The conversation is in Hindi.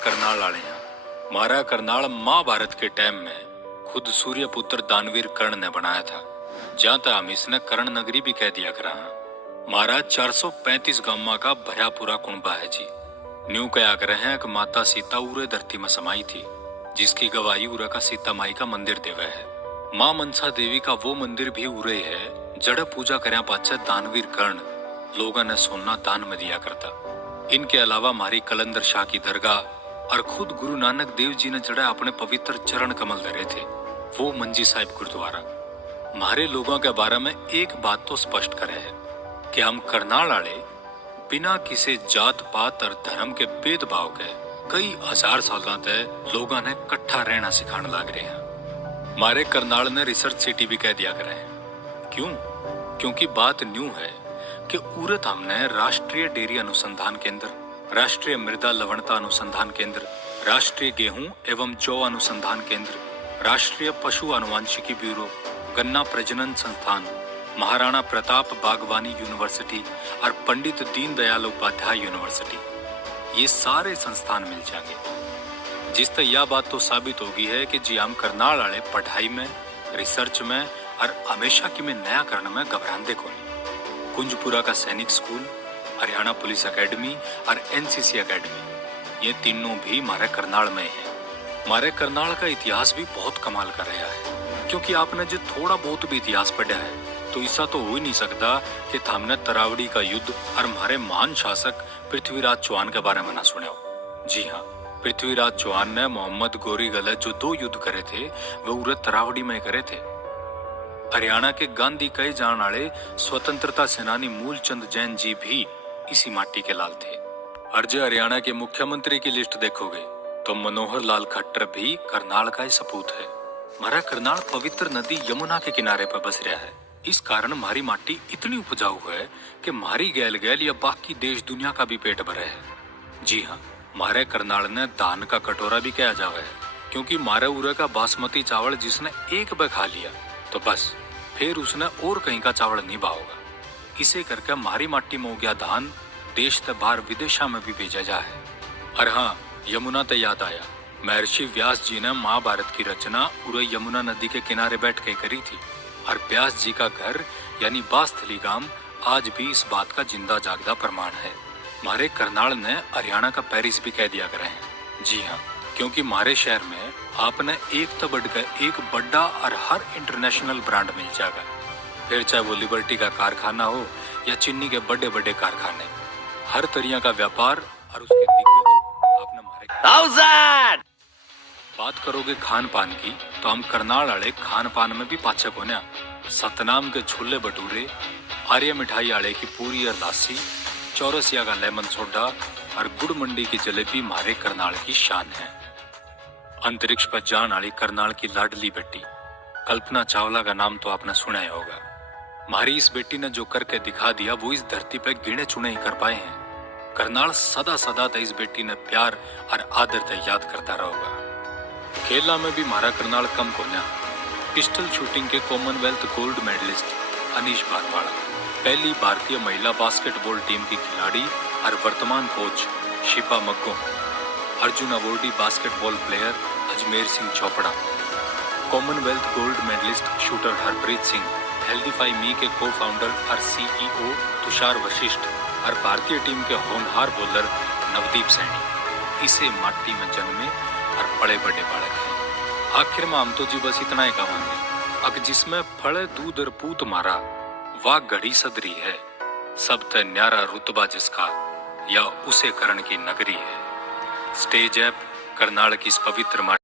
करनाल आले हैं। मारा करनाल महाभारत के टाइम में खुद सूर्य पुत्र दानवीर कर्ण ने बनाया था, जहां तक हम इसने कर्ण नगरी भी कह दिया करा। मारा 435 गांव का भरा पूरा कुंबा है जी। न्यू कया करे हैं कि माता सीता उरे धरती में समाई थी, जिसकी गवाही उरे का सीता माई का मंदिर देवे है। माँ मनसा देवी का वो मंदिर भी उरे है जड़ पूजा करया पाछे दानवीर कर्ण लोगों ने सोना दान में दिया करता। इनके अलावा मारी कलंदर शाह की दरगाह और खुद गुरु नानक देव जी ने जड़ा अपने पवित्र चरण कमल धरे थे, वो मंजी साहिब गुरुद्वारा। हमारे लोगों के बारे में एक बात तो स्पष्ट करे है कि हम करनाल वाले बिना किसी जात पात और धर्म के भेदभाव के कई हजार सालों तक लोगों ने इकट्ठा रहना सिखाने लग रहे हैं। हमारे करनाल ने रिसर्च सिटी भी कह दिया करे हैं। क्यों? क्योंकि बात न्यू है कि उरत हमने राष्ट्रीय डेयरी अनुसंधान केंद्र, राष्ट्रीय मृदा लवणता अनुसंधान केंद्र, राष्ट्रीय गेहूं एवं जौ अनुसंधान केंद्र, राष्ट्रीय पशु आनुवांशिकी ब्यूरो, गन्ना प्रजनन संस्थान, महाराणा प्रताप बागवानी यूनिवर्सिटी और पंडित दीनदयाल उपाध्याय यूनिवर्सिटी, ये सारे संस्थान मिल जाएंगे। जिस तक यह बात तो साबित होगी है कि जी हम करनाल वाले पढ़ाई में, रिसर्च में और हमेशा की में नया करने में घबराते को नहीं। कुंजपुरा का सैनिक स्कूल, हरियाणा पुलिस एकेडमी और एनसीसी एकेडमी, ये तीनों भी हमारे करनाल में है। हमारे करनाल का इतिहास भी बहुत कमाल कर रहा है, क्योंकि आपने जो थोड़ा बहुत भी इतिहास पढ़ा है तो ऐसा तो हो ही नहीं सकता कि हमने तरावड़ी का युद्ध और हमारे महान शासक पृथ्वीराज चौहान के बारे में ना सुना हो। जी हाँ, पृथ्वीराज चौहान ने मोहम्मद गोरी गले जो 2 युद्ध करे थे वो उरत तरावड़ी में करे थे। हरियाणा के गांधी कहे जाने वाले स्वतंत्रता सेनानी मूलचंद जैन जी भी इसी माटी के लाल थे। और जो हरियाणा के मुख्यमंत्री की लिस्ट देखोगे तो मनोहर लाल खट्टर भी करनाल का ही सपूत है। हमारा करनाल पवित्र नदी यमुना के किनारे पर बस रहा है। इस कारण हमारी माटी इतनी उपजाऊ है कि हमारी गैल गैल या बाकी देश दुनिया का भी पेट भरे है। जी हाँ, हमारे करनाल ने दान का कटोरा भी कहा जावे है, क्योंकि मारे उरे का बासमती चावल जिसने एक बार खा लिया तो बस फिर उसने और कहीं का चावल नहीं भाओगा। इसे करके हमारी माटी में उगया धान देश से बाहर विदेशा में भी भेजा जा है। और हाँ, यमुना तो याद आया, महर्षि व्यास जी ने महाभारत की रचना उरे यमुना नदी के किनारे बैठ के करी थी। और व्यास जी का घर यानी बास्थली गांव आज भी इस बात का जिंदा जागदा प्रमाण है। हमारे करनाल ने हरियाणा का पेरिस भी कह दिया करे हैं। जी हाँ, क्योंकि हमारे शहर में आपने एक तो बढ़कर एक बड़ा और हर इंटरनेशनल ब्रांड मिल जाएगा। फिर चाहे वो लिबर्टी का कारखाना हो या चीनी के बड़े बड़े कारखाने, हर तरह का व्यापार और उसके दिग्गज आपने हमारे। बात करोगे खान पान की तो हम करनाल वाले खान पान में भी पाछे को ना। सतनाम के छोले भटूरे, आर्य मिठाई आले की पूरी और लासी, चौरसिया का लेमन सोडा और गुड़ मंडी की जलेबी हमारे करनाल की शान है। अंतरिक्ष पर जान वाली करनाल की लाडली बेटी कल्पना चावला का नाम तो आपने सुना ही होगा। हमारी इस बेटी ने जो करके दिखा दिया वो इस धरती पे गिने चुने ही कर पाए हैं। करनाल सदा सदा तो इस बेटी ने प्यार और आदर से याद करता रहेगा। खेला में भी हमारा करनाल कम कोन्या। पिस्टल शूटिंग के Commonwealth gold medalist Anish Bhanwala, पहली भारतीय महिला बास्केटबॉल टीम की खिलाड़ी और वर्तमान coach Shipa Maggo, Arjun awardee basketball player Ajmer Singh Chopra, Commonwealth gold medalist shooter Harpreet Singh, Healthify me के को फाउंडर और सीईओ तुषार वशिष्ठ और भारतीय टीम के होनहार बॉलर नवदीप सैनी इसे माटी में जन्मे और बड़े बड़े बालक हैं। आखिर में हम तो जी बस इतना ही कहेंगे, अग जिसमें फड़े दूध और पूत मारा वाह घड़ी सदरी है, सब ते न्यारा रुतबा जिसका या उसे करण की नगरी है। स्टेज ऐप करनाल की इस पवित्र